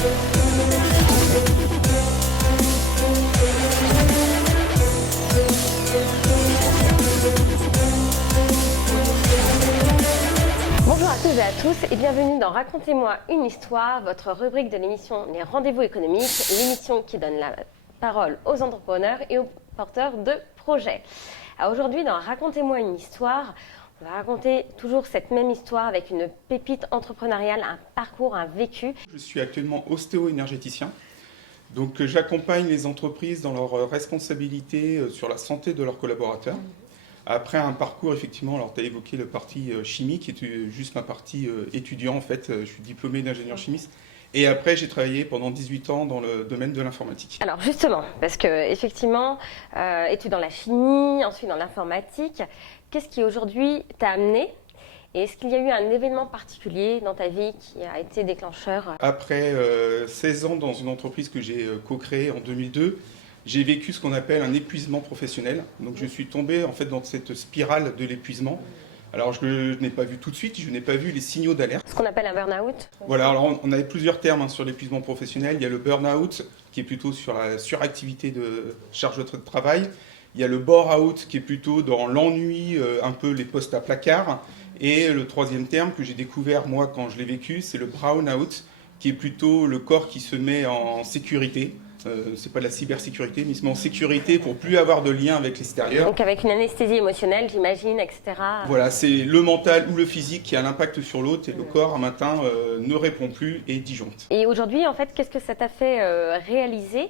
Bonjour à toutes et à tous et bienvenue dans Racontez-moi une histoire, votre rubrique de l'émission Les Rendez-vous économiques, l'émission qui donne la parole aux entrepreneurs et aux porteurs de projets. Aujourd'hui, dans Racontez-moi une histoire, on va raconter toujours cette même histoire avec une pépite entrepreneuriale, un parcours, un vécu. Je suis actuellement ostéo-énergéticien. Donc j'accompagne les entreprises dans leur responsabilité sur la santé de leurs collaborateurs. Après un parcours, effectivement, alors tu as évoqué le parti chimie, qui est juste ma partie étudiant en fait. Je suis diplômé d'ingénieur chimiste. Et après, j'ai travaillé pendant 18 ans dans le domaine de l'informatique. Alors justement, parce que effectivement, études dans la chimie, ensuite dans l'informatique, qu'est-ce qui aujourd'hui t'a amené? Et est-ce qu'il y a eu un événement particulier dans ta vie qui a été déclencheur? Après 16 ans dans une entreprise que j'ai co-créée en 2002, j'ai vécu ce qu'on appelle un épuisement professionnel. Donc je suis tombé en fait dans cette spirale de l'épuisement. Alors je n'ai pas vu tout de suite, je n'ai pas vu les signaux d'alerte. Ce qu'on appelle un burn-out? Voilà, alors on avait plusieurs termes sur l'épuisement professionnel. Il y a le burn-out qui est plutôt sur la suractivité de charge de travail. Il y a le bore-out qui est plutôt dans l'ennui, un peu les postes à placard. Et le troisième terme que j'ai découvert moi quand je l'ai vécu, c'est le brown-out qui est plutôt le corps qui se met en sécurité. C'est pas de la cybersécurité, mais il se met en sécurité pour plus avoir de lien avec l'extérieur. Donc avec une anesthésie émotionnelle, j'imagine, etc. Voilà, c'est le mental ou le physique qui a l'impact sur l'autre et le corps, un matin, ne répond plus et disjoncte. Et aujourd'hui, en fait, qu'est-ce que ça t'a fait réaliser?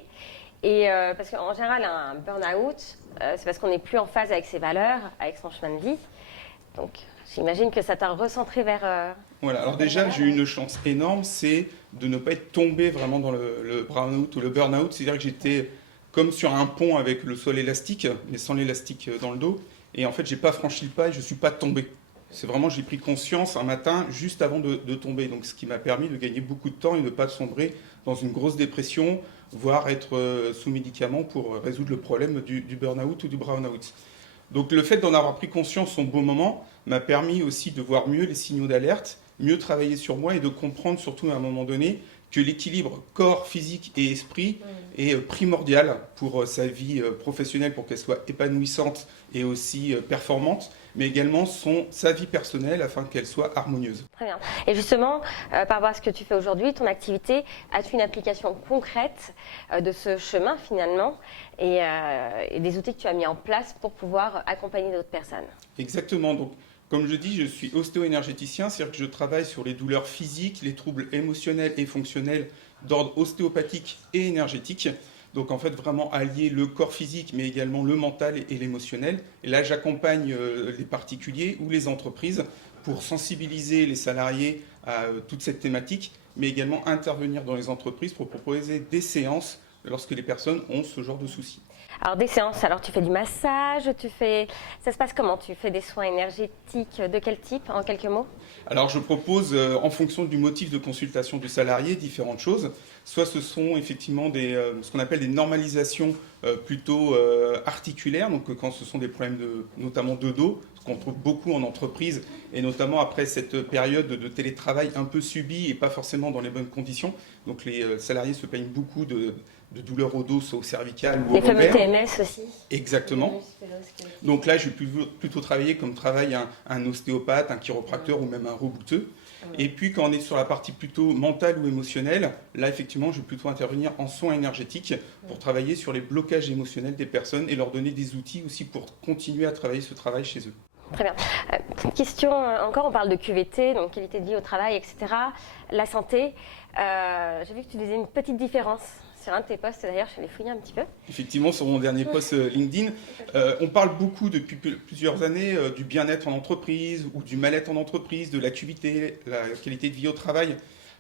Et parce qu'en général, un burn-out, c'est parce qu'on n'est plus en phase avec ses valeurs, avec son chemin de vie. Donc j'imagine que ça t'a recentré vers... Voilà, alors déjà, j'ai eu une chance énorme, c'est de ne pas être tombé vraiment dans le brown-out ou le burn-out. C'est-à-dire que j'étais comme sur un pont avec le sol élastique, mais sans l'élastique dans le dos. Et en fait, j'ai pas franchi le pas et je suis pas tombé. C'est vraiment, j'ai pris conscience un matin juste avant de tomber. Donc, ce qui m'a permis de gagner beaucoup de temps et de ne pas sombrer dans une grosse dépression, voire être sous médicaments pour résoudre le problème du burn-out ou du brown-out. Donc, le fait d'en avoir pris conscience au bon moment m'a permis aussi de voir mieux les signaux d'alerte, mieux travailler sur moi et de comprendre surtout à un moment donné que l'équilibre corps, physique et esprit est primordial pour sa vie professionnelle, pour qu'elle soit épanouissante et aussi performante, mais également sa vie personnelle afin qu'elle soit harmonieuse. Très bien. Et justement, par rapport à ce que tu fais aujourd'hui, ton activité, as-tu une application concrète de ce chemin finalement et des outils que tu as mis en place pour pouvoir accompagner d'autres personnes? Exactement. Donc, comme je dis, je suis ostéo-énergéticien, c'est-à-dire que je travaille sur les douleurs physiques, les troubles émotionnels et fonctionnels d'ordre ostéopathique et énergétique. Donc en fait, vraiment allier le corps physique, mais également le mental et l'émotionnel. Et là, j'accompagne les particuliers ou les entreprises pour sensibiliser les salariés à toute cette thématique, mais également intervenir dans les entreprises pour proposer des séances lorsque les personnes ont ce genre de soucis. Alors des séances, alors tu fais du massage, ça se passe comment? Tu fais des soins énergétiques de quel type, en quelques mots? Alors je propose, en fonction du motif de consultation du salarié, différentes choses. Soit ce sont effectivement ce qu'on appelle des normalisations plutôt articulaires, donc quand ce sont des problèmes notamment de dos, ce qu'on trouve beaucoup en entreprise, et notamment après cette période de télétravail un peu subie et pas forcément dans les bonnes conditions. Donc les salariés se plaignent beaucoup de douleurs au dos, soit au cervical ou au lombaire. Les fameux TMS aussi. Exactement. Donc là, je vais plutôt travailler comme travaille un ostéopathe, un chiropracteur ou même un rebouteux. Et puis quand on est sur la partie plutôt mentale ou émotionnelle, là effectivement, je vais plutôt intervenir en soins énergétiques pour travailler sur les blocages émotionnels des personnes et leur donner des outils aussi pour continuer à travailler ce travail chez eux. Très bien. Petite question encore, on parle de QVT, donc qualité de vie au travail, etc. La santé, j'ai vu que tu disais une petite différence sur un de tes posts, d'ailleurs, je vais les fouiller un petit peu. Effectivement, sur mon dernier post LinkedIn, on parle beaucoup depuis plusieurs années du bien-être en entreprise ou du mal-être en entreprise, de l'acuité, la qualité de vie au travail.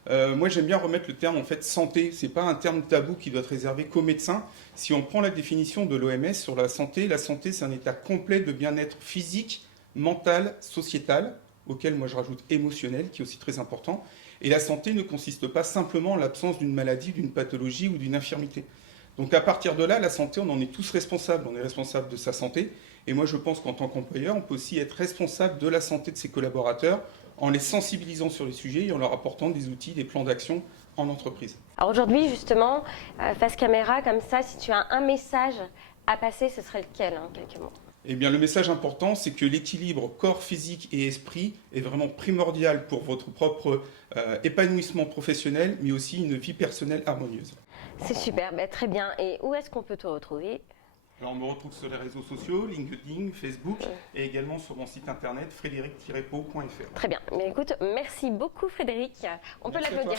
Moi, j'aime bien remettre le terme en fait santé. C'est pas un terme tabou qui doit être réservé qu'aux médecins. Si on prend la définition de l'OMS sur la santé c'est un état complet de bien-être physique, mental, sociétal, auquel moi je rajoute émotionnel, qui est aussi très important. Et la santé ne consiste pas simplement en l'absence d'une maladie, d'une pathologie ou d'une infirmité. Donc à partir de là, la santé, on en est tous responsables. On est responsable de sa santé. Et moi, je pense qu'en tant qu'employeur, on peut aussi être responsable de la santé de ses collaborateurs en les sensibilisant sur les sujets et en leur apportant des outils, des plans d'action en entreprise. Alors aujourd'hui, justement, face caméra, comme ça, si tu as un message à passer, ce serait lequel, en quelques mots? Eh bien, le message important, c'est que l'équilibre corps, physique et esprit est vraiment primordial pour votre propre épanouissement professionnel, mais aussi une vie personnelle harmonieuse. C'est super, très bien. Et où est-ce qu'on peut te retrouver? Alors, on me retrouve sur les réseaux sociaux, LinkedIn, Facebook, et également sur mon site internet frédéric-pau.fr. Très bien. Mais écoute, merci beaucoup Frédéric. On peut Merci l'applaudir.